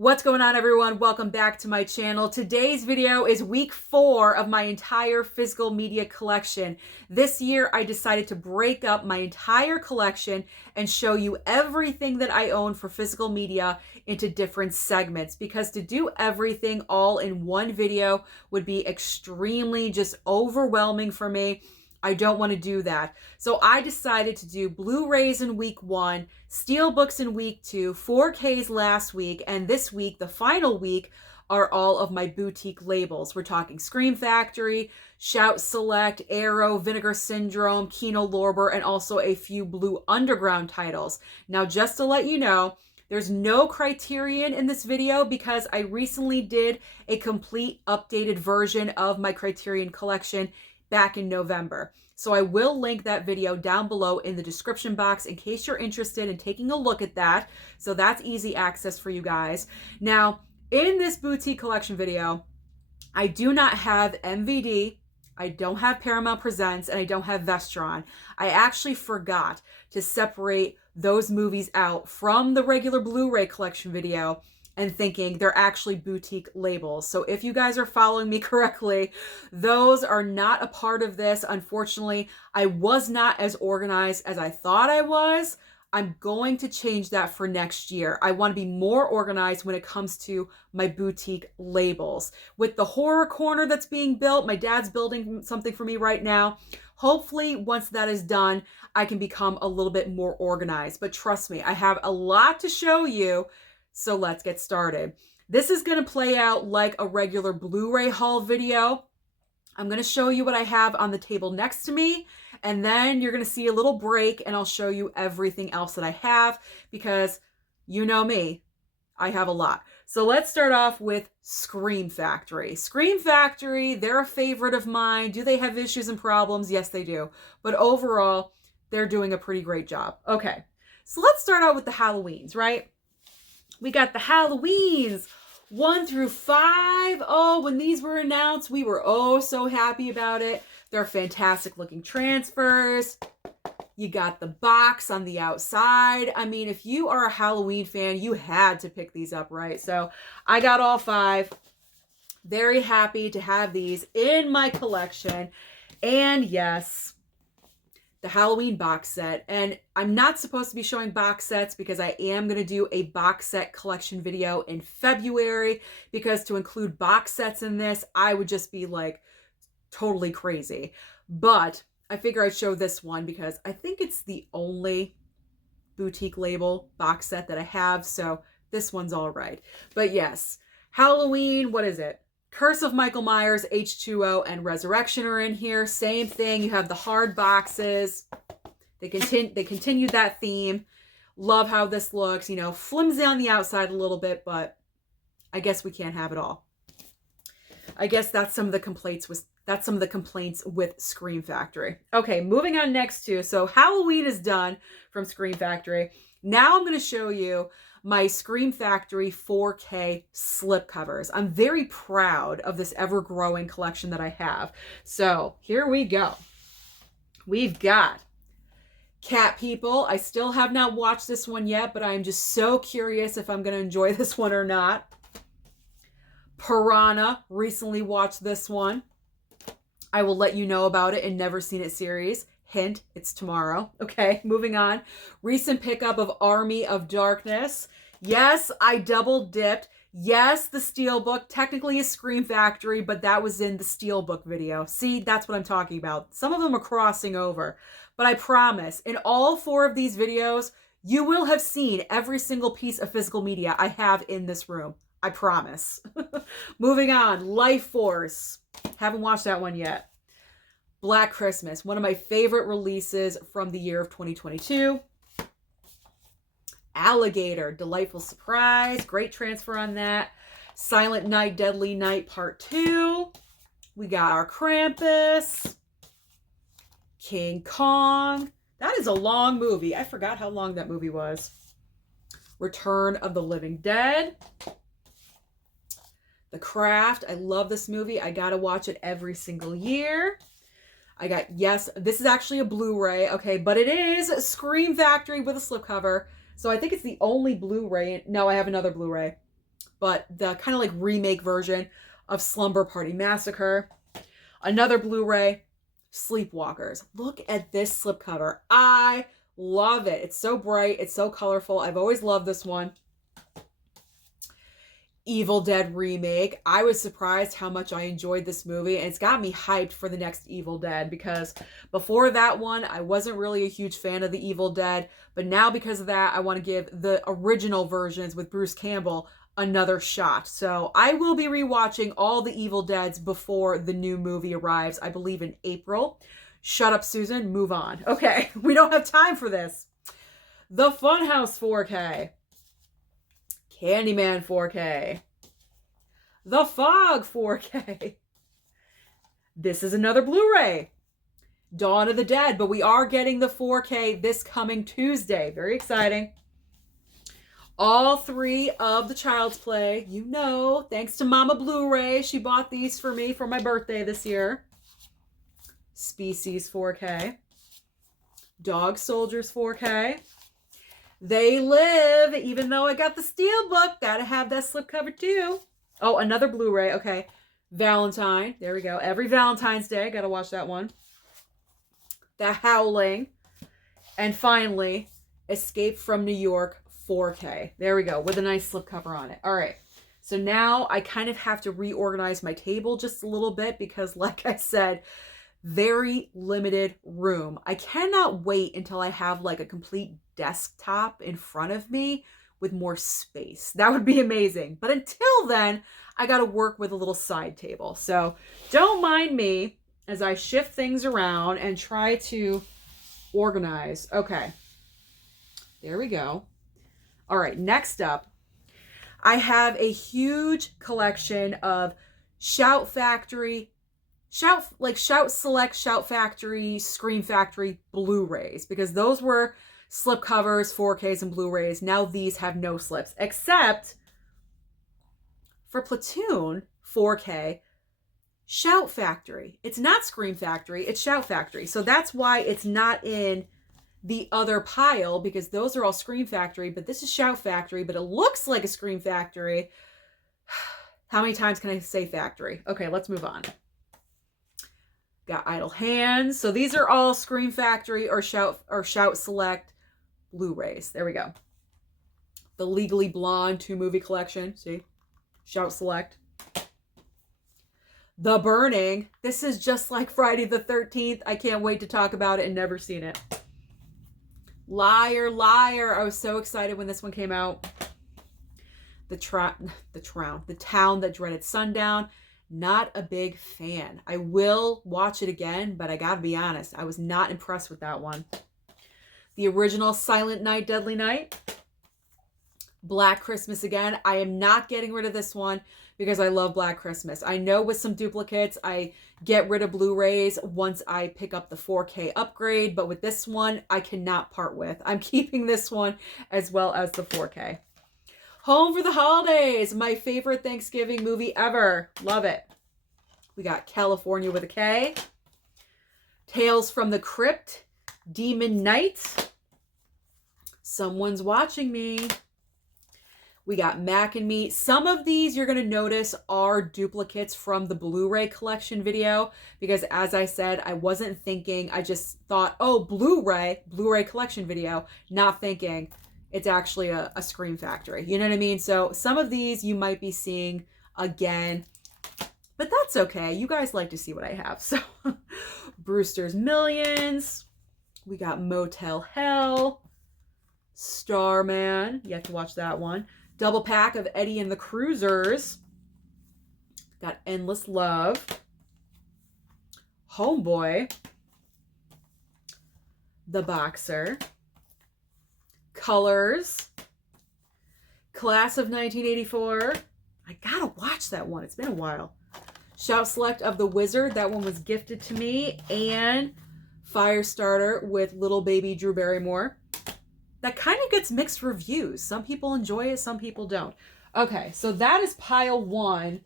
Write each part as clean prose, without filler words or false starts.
What's going on, everyone? Welcome back to my channel. Today's video is week 4 of my entire physical media collection. This year, I decided to break up my entire collection and show you everything that I own for physical media into different segments, because to do everything all in one video would be extremely just overwhelming for me. I don't want to do that. So I decided to do Blu-rays in week 1, Steelbooks in week 2, 4Ks last week, and this week, the final week, are all of my boutique labels. We're talking Scream Factory, Shout Select, Arrow, Vinegar Syndrome, Kino Lorber, and also a few Blue Underground titles. Now, just to let you know, there's no Criterion in this video because I recently did a complete updated version of my Criterion collection back in November. So I will link that video down below in the description box in case you're interested in taking a look at that. So that's easy access for you guys. Now, in this boutique collection video, I do not have MVD, I don't have Paramount Presents, and I don't have Vestron. I actually forgot to separate those movies out from the regular Blu-ray collection video and thinking they're actually boutique labels. So if you guys are following me correctly, those are not a part of this. Unfortunately, I was not as organized as I thought I was. I'm going to change that for next year. I want to be more organized when it comes to my boutique labels. With the horror corner that's being built, my dad's building something for me right now. Hopefully, once that is done, I can become a little bit more organized. But trust me, I have a lot to show you. So let's get started. This is going to play out like a regular Blu-ray haul video. I'm going to show you what I have on the table next to me, and then you're going to see a little break and I'll show you everything else that I have, because you know me, I have a lot. So let's start off with Scream Factory. Scream Factory, they're a favorite of mine. Do they have issues and problems? Yes, they do. But overall, they're doing a pretty great job. Okay, so let's start out with the Halloweens, right? We got the Halloweens 1 through 5. Oh, when these were announced, we were oh so happy about it. They're fantastic looking transfers. You got the box on the outside. I mean, if you are a Halloween fan, you had to pick these up, right? So I got all 5. Very happy to have these in my collection. And yes, the Halloween box set. And I'm not supposed to be showing box sets because I am going to do a box set collection video in February, because to include box sets in this, I would just be like totally crazy. But I figure I'd show this one because I think it's the only boutique label box set that I have. So this one's all right. But yes, Halloween, what is it? Curse of Michael Myers, H2O, and Resurrection are in here. Same thing. You have the hard boxes. They continue that theme. Love how this looks. You know, flimsy on the outside a little bit, but I guess we can't have it all. I guess that's some of the complaints with Scream Factory. Okay, moving on next to, so Halloween is done from Scream Factory. Now I'm going to show you my Scream Factory 4K slipcovers. I'm very proud of this ever-growing collection that I have. So here we go. We've got Cat People. I still have not watched this one yet, but I'm just so curious if I'm going to enjoy this one or not. Piranha. Recently watched this one. I will let you know about it in Never Seen It series. Hint, it's tomorrow. Okay, moving on. Recent pickup of Army of Darkness. Yes, I double dipped. Yes, the Steelbook technically is Scream Factory, but that was in the Steelbook video. See, that's what I'm talking about. Some of them are crossing over. But I promise, in all 4 of these videos, you will have seen every single piece of physical media I have in this room. I promise. Moving on, Life Force. Haven't watched that one yet. Black Christmas, one of my favorite releases from the year of 2022. Alligator, delightful surprise. Great transfer on that. Silent Night, Deadly Night Part 2. We got our Krampus. King Kong. That is a long movie. I forgot how long that movie was. Return of the Living Dead. The Craft. I love this movie. I gotta watch it every single year. I got, yes, this is actually a Blu-ray, okay, but it is Scream Factory with a slipcover. So I think it's the only Blu-ray. No, I have another Blu-ray. but the kind of like remake version of Slumber Party Massacre. Another Blu-ray, Sleepwalkers. Look at this slipcover. I love it. It's so bright. It's so colorful. I've always loved this one. Evil Dead remake. I was surprised how much I enjoyed this movie, and it's got me hyped for the next Evil Dead, because before that one, I wasn't really a huge fan of the Evil Dead, but now because of that, I want to give the original versions with Bruce Campbell another shot. So I will be rewatching all the Evil Deads before the new movie arrives, I believe in April. Shut up, Susan. Move on. Okay, we don't have time for this. The Funhouse 4K. Candyman 4K. The Fog 4K. This is another Blu-ray. Dawn of the Dead, but we are getting the 4K this coming Tuesday. Very exciting. All three of the Child's Play, you know, thanks to Mama Blu-ray. She bought these for me for my birthday this year. Species 4K. Dog Soldiers 4K. They Live, even though I got the Steelbook, gotta have that slipcover too. Oh, another Blu-ray, okay. Valentine, there we go. Every Valentine's Day, gotta watch that one. The Howling. And finally, Escape from New York 4K. There we go, with a nice slipcover on it. All right, so now I kind of have to reorganize my table just a little bit because, like I said, very limited room. I cannot wait until I have like a complete desktop in front of me with more space. That would be amazing. But until then, I got to work with a little side table. So don't mind me as I shift things around and try to organize. Okay, there we go. All right, next up, I have a huge collection of Shout Factory, Shout Select, Shout Factory, Scream Factory Blu-rays, because those were slipcovers, 4Ks, and Blu-rays. Now these have no slips, except for Platoon 4K, Shout Factory. It's not Scream Factory, it's Shout Factory. So that's why it's not in the other pile, because those are all Scream Factory, but this is Shout Factory, but it looks like a Scream Factory. How many times can I say factory? Okay, let's move on. Got Idle Hands. So these are all Scream Factory or Shout Select Blu-rays. There we go. The Legally Blonde 2-movie collection. See? Shout Select. The Burning. This is just like Friday the 13th. I can't wait to talk about it and never seen it. Liar, Liar. I was so excited when this one came out. The Town That Dreaded Sundown. Not a big fan. I will watch it again, but I gotta be honest, I was not impressed with that one. The original Silent Night, Deadly Night. Black Christmas again. I am not getting rid of this one because I love Black Christmas. I know with some duplicates, I get rid of Blu-rays once I pick up the 4K upgrade, but with this one, I cannot part with. I'm keeping this one as well as the 4K. Home for the Holidays, my favorite Thanksgiving movie ever. Love it. We got California with a K. Tales from the Crypt, Demon Knight. Someone's Watching Me. We got Mac and Me. Some of these you're going to notice are duplicates from the Blu-ray collection video because, as I said, I wasn't thinking. I just thought, oh, Blu-ray collection video, not thinking it's actually a Scream Factory. You know what I mean? So some of these you might be seeing again, but that's okay. You guys like to see what I have. So Brewster's Millions. We got Motel Hell. Starman. You have to watch that one. Double pack of Eddie and the Cruisers. Got Endless Love. Homeboy. The Boxer. Colors. Class of 1984. I gotta watch that one. It's been a while. Shout Select of the Wizard. That one was gifted to me. And Firestarter with little baby Drew Barrymore. That kind of gets mixed reviews. Some people enjoy it, some people don't. Okay, so that is pile one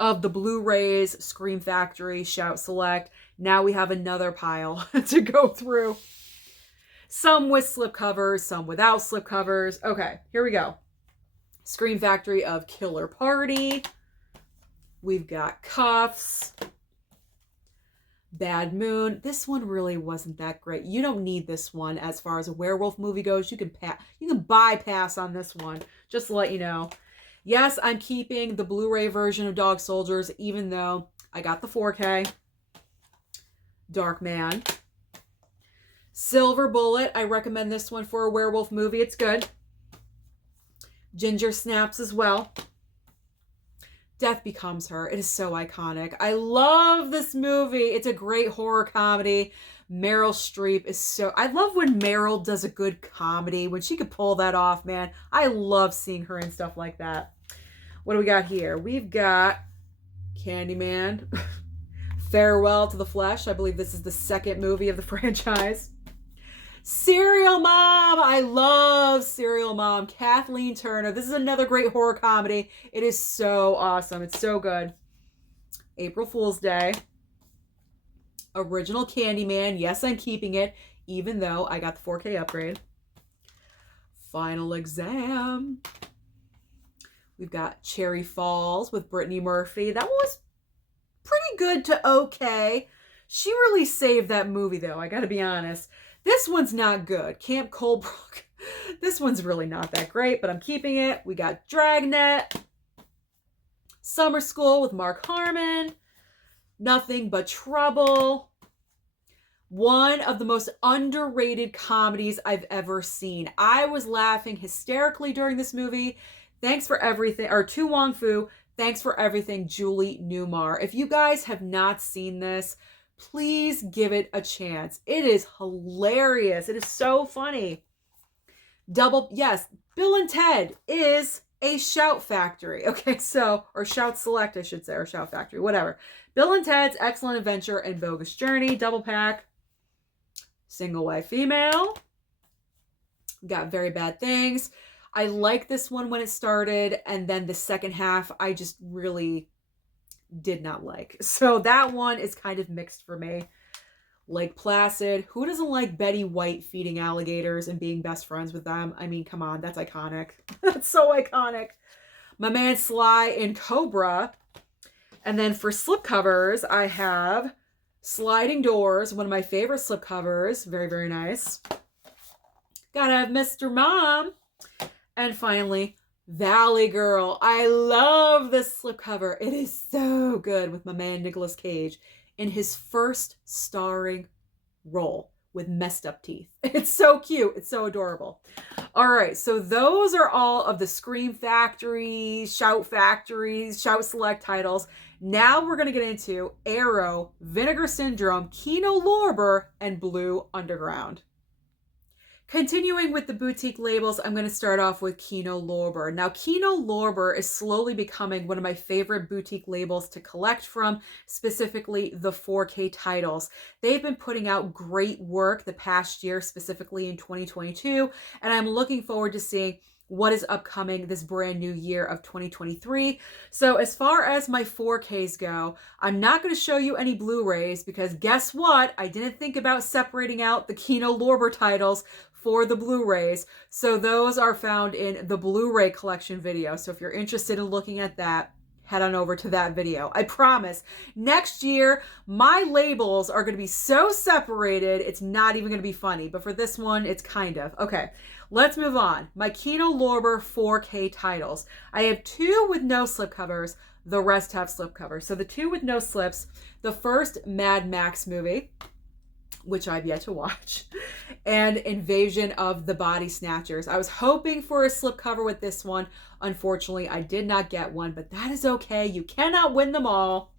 of the Blu-rays, Scream Factory, Shout Select. Now we have another pile to go through. Some with slipcovers, some without slipcovers. Okay, here we go. Scream Factory of Killer Party. We've got Cuffs. Bad Moon. This one really wasn't that great. You don't need this one as far as a werewolf movie goes. You can bypass on this one. Just to let you know. Yes, I'm keeping the Blu-ray version of Dog Soldiers, even though I got the 4K. Dark Man. Silver Bullet. I recommend this one for a werewolf movie. It's good. Ginger Snaps as well. Death Becomes Her. It is so iconic. I love this movie. It's a great horror comedy. Meryl Streep is so... I love when Meryl does a good comedy. When she could pull that off, man. I love seeing her in stuff like that. What do we got here? We've got Candyman. Farewell to the Flesh. I believe this is the second movie of the franchise. Serial Mom. I love Serial Mom. Kathleen Turner. This is another great horror comedy. It is so awesome. It's so good. April Fool's Day. Original Candyman. Yes, I'm keeping it, even though I got the 4K upgrade. Final Exam. We've got Cherry Falls with Brittany Murphy. That one was pretty good to okay. She really saved that movie, though. I gotta be honest. This one's not good. Camp Colebrook. This one's really not that great, but I'm keeping it. We got Dragnet. Summer School with Mark Harmon. Nothing But Trouble. One of the most underrated comedies I've ever seen. I was laughing hysterically during this movie. Thanks for Everything, or To Wong Fu. Thanks for Everything, Julie Newmar. If you guys have not seen this, please give it a chance. It is hilarious. It is so funny. Yes, Bill and Ted is a Shout Factory. Okay, so, or Shout Select, I should say, or Shout Factory, whatever. Bill and Ted's Excellent Adventure and Bogus Journey, double pack. Single Wife Female. Got Very Bad Things. I liked this one when it started, and then the second half, I just really did not like. So that one is kind of mixed for me. Lake Placid. Who doesn't like Betty White feeding alligators and being best friends with them? I mean, come on, that's iconic. That's so iconic. My Man Sly in Cobra. And then for slipcovers, I have Sliding Doors, one of my favorite slipcovers. Very, very nice. Gotta have Mr. Mom. And finally, Valley Girl. I love this slipcover. It is so good with my man Nicolas Cage in his first starring role with messed up teeth. It's so cute. It's so adorable. All right, so those are all of the Scream Factories, Shout Select titles. Now we're going to get into Arrow, Vinegar Syndrome, Kino Lorber, and Blue Underground. Continuing with the boutique labels, I'm going to start off with Kino Lorber. Now, Kino Lorber is slowly becoming one of my favorite boutique labels to collect from, specifically the 4K titles. They've been putting out great work the past year, specifically in 2022, and I'm looking forward to seeing what is upcoming this brand new year of 2023. So as far as my 4Ks go, I'm not going to show you any Blu-rays because guess what? I didn't think about separating out the Kino Lorber titles for the Blu-rays. So those are found in the Blu-ray collection video. So if you're interested in looking at that, head on over to that video. I promise next year, my labels are going to be so separated, it's not even going to be funny. But for this one, it's kind of. Okay, let's move on. My Kino Lorber 4K titles. I have 2 with no slipcovers. The rest have slipcovers. So the 2 with no slips, the first Mad Max movie, which I've yet to watch, and Invasion of the Body Snatchers. I was hoping for a slipcover with this one. Unfortunately, I did not get one, but that is okay. You cannot win them all.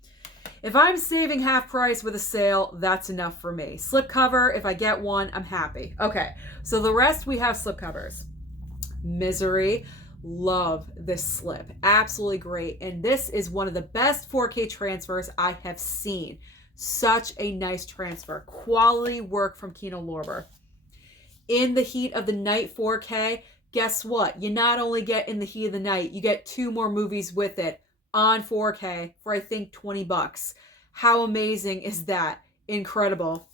If I'm saving half price with a sale, that's enough for me. Slipcover, if I get one, I'm happy. Okay, so the rest we have slipcovers. Misery. Love this slip. Absolutely great. And this is one of the best 4K transfers I have seen. Such a nice transfer. Quality work from Kino Lorber. In the Heat of the Night 4K, guess what? You not only get In the Heat of the Night, you get 2 more movies with it on 4K for I think $20. How amazing is that? Incredible.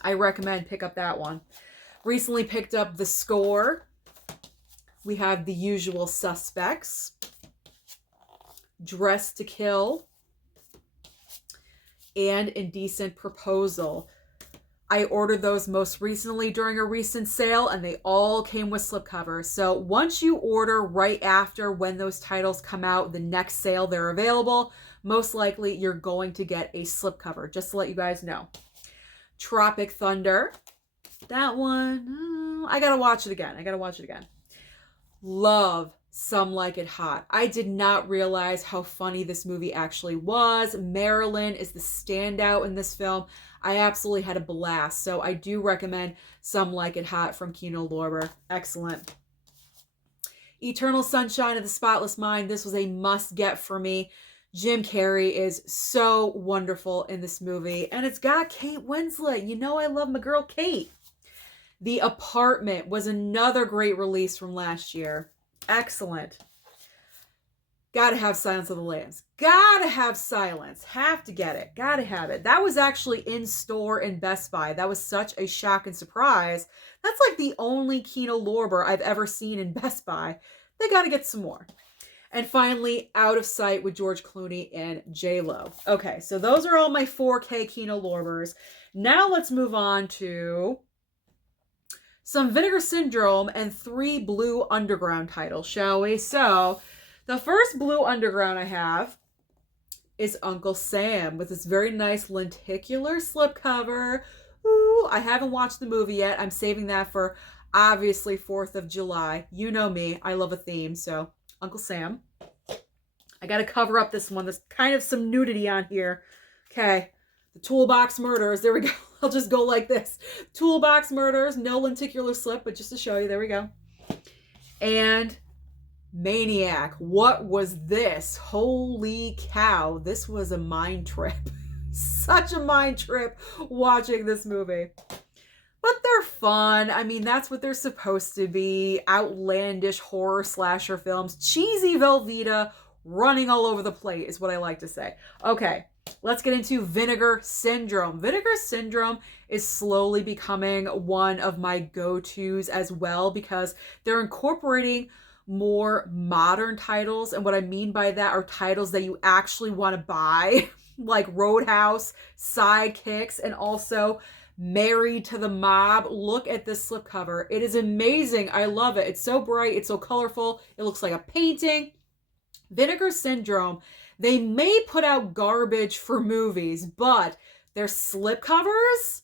I recommend pick up that one. Recently picked up The Score. We have The Usual Suspects, Dress to Kill, and Indecent Proposal. I ordered those most recently during a recent sale, and they all came with slipcovers. So once you order right after when those titles come out, the next sale they're available, most likely you're going to get a slipcover, just to let you guys know. Tropic Thunder. That one, I gotta watch it again. Love Some Like It Hot. I did not realize how funny this movie actually was. Marilyn is the standout in this film. I absolutely had a blast. So I do recommend Some Like It Hot from Kino Lorber. Excellent. Eternal Sunshine of the Spotless Mind. This was a must-get for me. Jim Carrey is so wonderful in this movie. And it's got Kate Winslet. You know I love my girl Kate. The Apartment was another great release from last year. Excellent. Gotta have Silence of the Lambs. Gotta have Silence. Have to get it. Gotta have it. That was actually in store in Best Buy. That was such a shock and surprise. That's like the only Kino Lorber I've ever seen in Best Buy. They gotta get some more. And finally, Out of Sight with George Clooney and J-Lo. Okay, so those are all my 4K Kino Lorbers. Now let's move on to some Vinegar Syndrome and 3 Blue Underground titles, shall we? So the first Blue Underground I have is Uncle Sam with this very nice lenticular slipcover. Ooh, I haven't watched the movie yet. I'm saving that for obviously 4th of July. You know me. I love a theme. So Uncle Sam. I got to cover up this one. There's kind of some nudity on here. Okay. The Toolbox Murders. There we go. I'll just go like this. Toolbox Murders. No lenticular slip, but just to show you. There we go. And Maniac. What was this? Holy cow. This was a mind trip. Such a mind trip watching this movie. But they're fun. I mean, that's what they're supposed to be. Outlandish horror slasher films. Cheesy Velveeta running all over the plate is what I like to say. Okay, let's get into Vinegar Syndrome. Vinegar Syndrome is slowly becoming one of my go-tos as well because they're incorporating more modern titles. And what I mean by that are titles that you actually want to buy, like Roadhouse, Sidekicks, and also Married to the Mob. Look at this slipcover. It is amazing. I love it. It's so bright. It's so colorful. It looks like a painting. Vinegar Syndrome. They may put out garbage for movies, but their slipcovers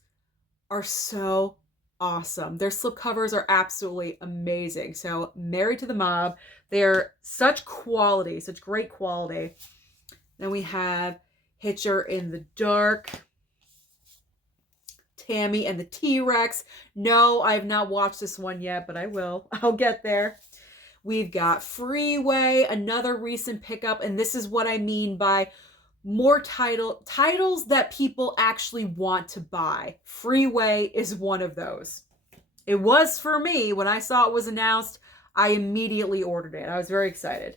are so awesome. Their slipcovers are absolutely amazing. So Married to the Mob. They're such quality, such great quality. Then we have Hitcher in the Dark. Tammy and the T-Rex. No, I have not watched this one yet, but I will. I'll get there. We've got Freeway, another recent pickup, and this is what I mean by more titles that people actually want to buy. Freeway is one of those. It was for me. When I saw it was announced, I immediately ordered it. I was very excited.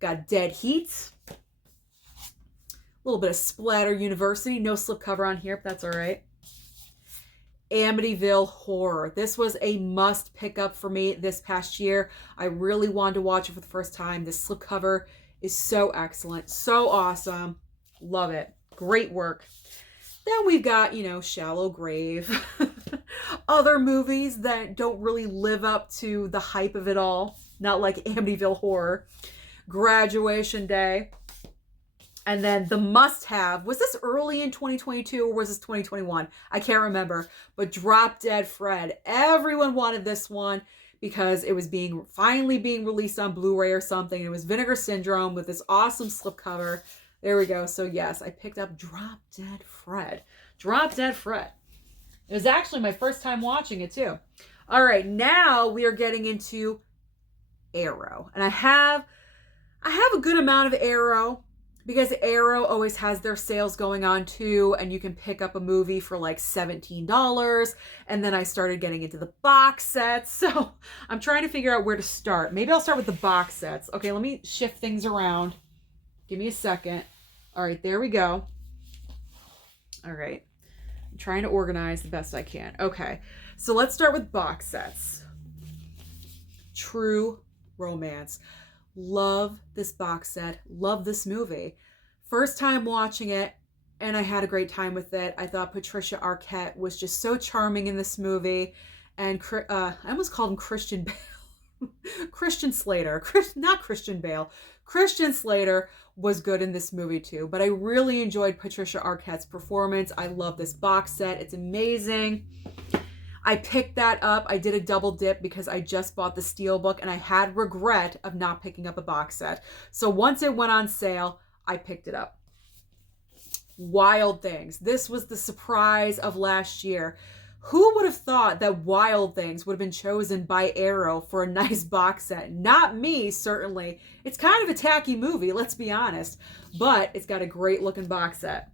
Got Dead Heat. A little bit of Splatter University. No slipcover on here, but that's all right. Amityville Horror. This was a must pick up for me this past year. I really wanted to watch it for the first time. This slipcover is so excellent, so awesome. Love it. Great work. Then we've got, you know, Shallow Grave. Other movies that don't really live up to the hype of it all. Not like Amityville Horror. Graduation Day. And then the must-have, was this early in 2022 or was this 2021? I can't remember. But Drop Dead Fred. Everyone wanted this one because it was finally being released on Blu-ray or something. It was Vinegar Syndrome with this awesome slipcover. There we go. So yes, I picked up Drop Dead Fred. Drop Dead Fred. It was actually my first time watching it too. All right, now we are getting into Arrow. And I have a good amount of Arrow, because Arrow always has their sales going on too, and you can pick up a movie for like $17. And then I started getting into the box sets. So I'm trying to figure out where to start. Maybe I'll start with the box sets. Okay, let me shift things around. Give me a second. All right, there we go. All right. I'm trying to organize the best I can. Okay, so let's start with box sets. True romance. Love this box set. Love this movie. First time watching it, and I had a great time with it. I thought Patricia Arquette was just so charming in this movie. And I almost called him Christian Bale. Christian Slater. Not Christian Bale. Christian Slater was good in this movie too. But I really enjoyed Patricia Arquette's performance. I love this box set. It's amazing. I picked that up. I did a double dip because I just bought the Steelbook and I had regret of not picking up a box set. So once it went on sale, I picked it up. Wild Things. This was the surprise of last year. Who would have thought that Wild Things would have been chosen by Arrow for a nice box set? Not me, certainly. It's kind of a tacky movie, let's be honest. But it's got a great looking box set.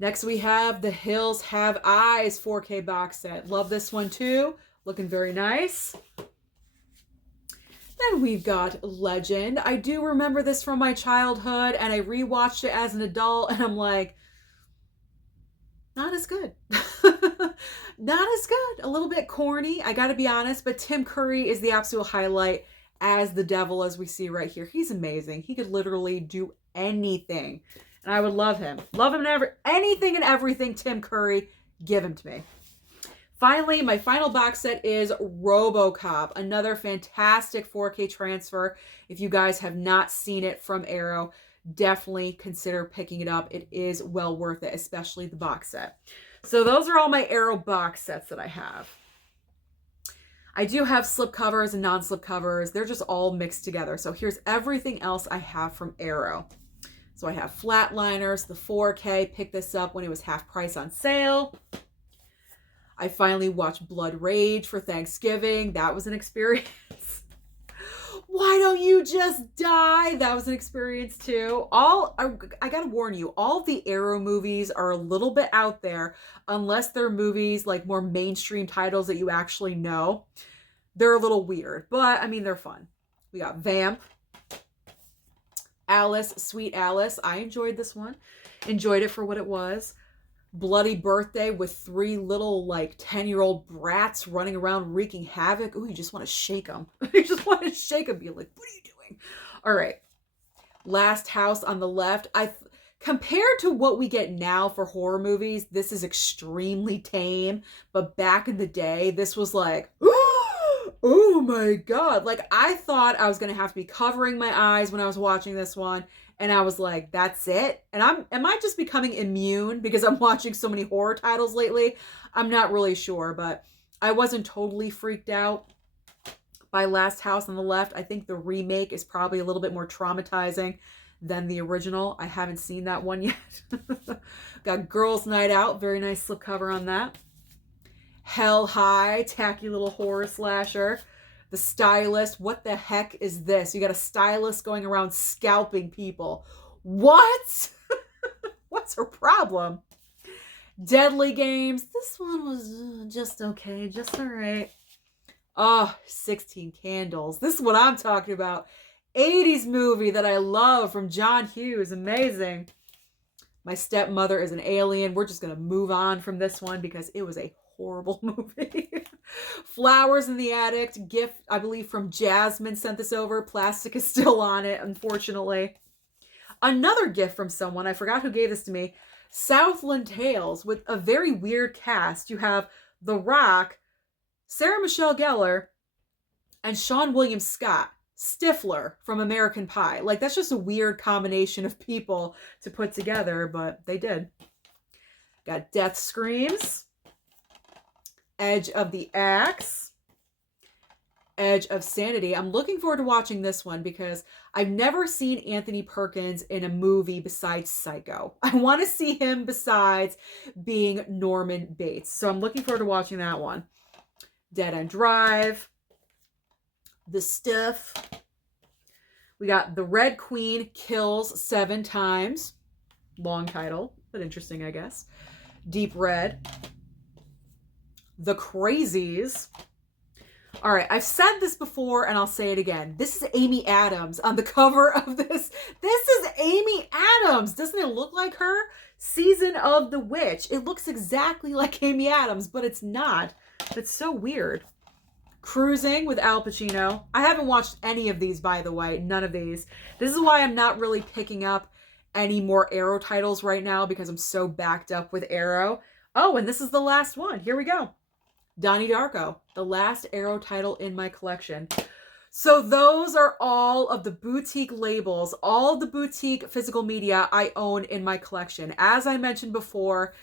Next we have The Hills Have Eyes 4K box set. Love this one too. Looking very nice. Then we've got Legend. I do remember this from my childhood and I rewatched it as an adult and I'm like, not as good. Not as good. A little bit corny, I gotta be honest, but Tim Curry is the absolute highlight as the devil, as we see right here. He's amazing. He could literally do anything. And I would love him. Love him in anything and everything Tim Curry, give him to me. Finally, my final box set is RoboCop, another fantastic 4K transfer. If you guys have not seen it from Arrow, definitely consider picking it up. It is well worth it, especially the box set. So those are all my Arrow box sets that I have. I do have slip covers and non-slip covers. They're just all mixed together. So here's everything else I have from Arrow. So I have Flatliners, the 4K. Picked this up when it was half price on sale. I finally watched Blood Rage for Thanksgiving. That was an experience. Why Don't You Just Die? That was an experience too. I gotta warn you, all of the Arrow movies are a little bit out there unless they're movies like more mainstream titles that you actually know. They're a little weird, but I mean, they're fun. We got Vamp, Alice, Sweet Alice. I enjoyed this one. Enjoyed it for what it was. Bloody Birthday with 3 little like 10-year-old brats running around wreaking havoc. Ooh, you just want to shake them. You just want to shake them. Be like, what are you doing? All right. Last House on the Left. Compared to what we get now for horror movies, this is extremely tame. But back in the day, this was like, oh my God. Like I thought I was going to have to be covering my eyes when I was watching this one. And I was like, that's it? And am I just becoming immune because I'm watching so many horror titles lately? I'm not really sure, but I wasn't totally freaked out by Last House on the Left. I think the remake is probably a little bit more traumatizing than the original. I haven't seen that one yet. Got Girls Night Out. Very nice slipcover on that. Hell High. Tacky little horror slasher. The Stylist. What the heck is this? You got a stylist going around scalping people. What? What's her problem? Deadly Games. This one was just okay. Just all right. Oh, 16 Candles. This is what I'm talking about. 80s movie that I love from John Hughes. Amazing. My Stepmother is an Alien. We're just going to move on from this one because it was a horrible movie. Flowers in the Attic. Gift, I believe, from Jasmine sent this over. Plastic is still on it, unfortunately. Another gift from someone. I forgot who gave this to me. Southland Tales with a very weird cast. You have The Rock, Sarah Michelle Gellar, and Sean William Scott. Stifler from American Pie. Like, that's just a weird combination of people to put together, but they did. Got Death Screams. Edge of the Axe, Edge of Sanity. I'm looking forward to watching this one because I've never seen Anthony Perkins in a movie besides Psycho. I want to see him besides being Norman Bates. So I'm looking forward to watching that one. Dead End Drive, The Stiff. We got The Red Queen Kills 7 Times. Long title, but interesting, I guess. Deep Red. The Crazies. All right, I've said this before and I'll say it again. This is Amy Adams on the cover of this. This is Amy Adams. Doesn't it look like her? Season of the Witch. It looks exactly like Amy Adams, but it's not. It's so weird. Cruising with Al Pacino. I haven't watched any of these, by the way, none of these. This is why I'm not really picking up any more Arrow titles right now, because I'm so backed up with Arrow. Oh, and this is the last one. Here we go. Donnie Darko, the last Arrow title in my collection. So those are all of the boutique labels, all the boutique physical media I own in my collection. As I mentioned before,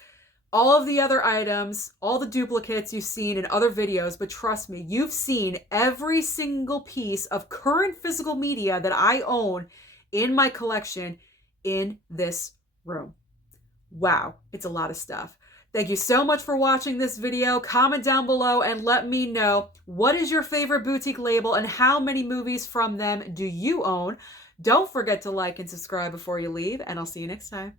all of the other items, all the duplicates you've seen in other videos, but trust me, you've seen every single piece of current physical media that I own in my collection in this room. Wow, it's a lot of stuff. Thank you so much for watching this video. Comment down below and let me know, what is your favorite boutique label and how many movies from them do you own? Don't forget to like and subscribe before you leave, and I'll see you next time.